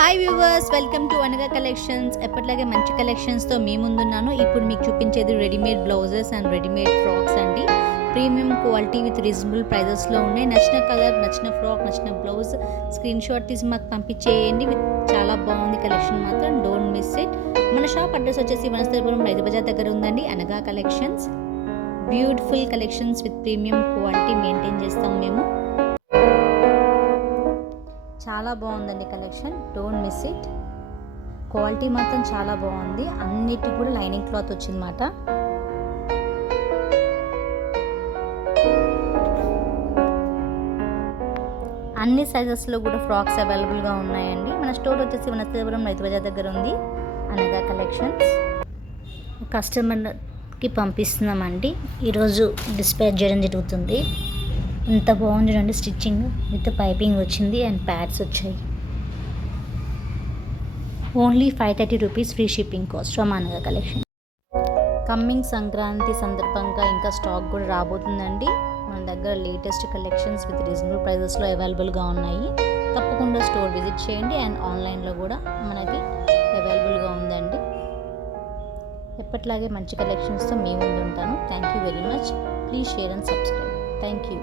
Hi viewers, welcome to అనగా collections. ఎప్పటిలాగే మంచి కలెక్షన్స్తో మీ ముందున్నాను. ఇప్పుడు మీకు చూపించేది readymade blouses and readymade frocks అండి. ప్రీమియం క్వాలిటీ విత్ రీజనబుల్ ప్రైజెస్లో ఉన్నాయి. నచ్చిన కలర్, నచ్చిన ఫ్రాక్, నచ్చిన బ్లౌజ్ స్క్రీన్ షాట్ తీసి మాకు పంపించేయండి. చాలా బాగుంది కలెక్షన్ మాత్రం, డోంట్ మిస్ ఇట్. మన షాప్ అడ్రస్ వచ్చేసి వనస్థలిపురం రైతు బజార్ దగ్గర ఉందండి. అనగా collections beautiful collections with premium quality maintain చేస్తాం మేము. చాలా బాగుందండి collection, don't miss it. Quality మాత్రం చాలా బాగుంది. అన్నిటికి కూడా లైనింగ్ క్లాత్ వచ్చిందన్నమాట. అన్ని సైజెస్లో కూడా ఫ్రాక్స్ అవైలబుల్గా ఉన్నాయండి. మన స్టోర్ వచ్చేసి వనస్థలిపురం రైతు బజార్ దగ్గర ఉంది. అనగా కలెక్షన్స్ కస్టమర్కి పంపిస్తున్నామండి. ఈరోజు డిస్పాచ్ చేయడం జరుగుతుంది. ఎంత బాగుంది చూడండి, స్టిచ్చింగ్ విత్ పైపింగ్ వచ్చింది అండ్ ప్యాడ్స్ వచ్చాయి. Only 530 rupees free shipping cost from అనగా కలెక్షన్. కమ్మింగ్ సంక్రాంతి సందర్భంగా ఇంకా స్టాక్ కూడా రాబోతుందండి. మన దగ్గర లేటెస్ట్ కలెక్షన్స్ విత్ రీజనబుల్ ప్రైజెస్లో అవైలబుల్గా ఉన్నాయి. తప్పకుండా స్టోర్ విజిట్ చేయండి అండ్ ఆన్లైన్లో కూడా మనకి అవైలబుల్గా ఉందండి. ఎప్పట్లాగే మంచి కలెక్షన్స్తో మీ ముందు ఉంటాను. Thank you very much. Please share and subscribe. Thank you.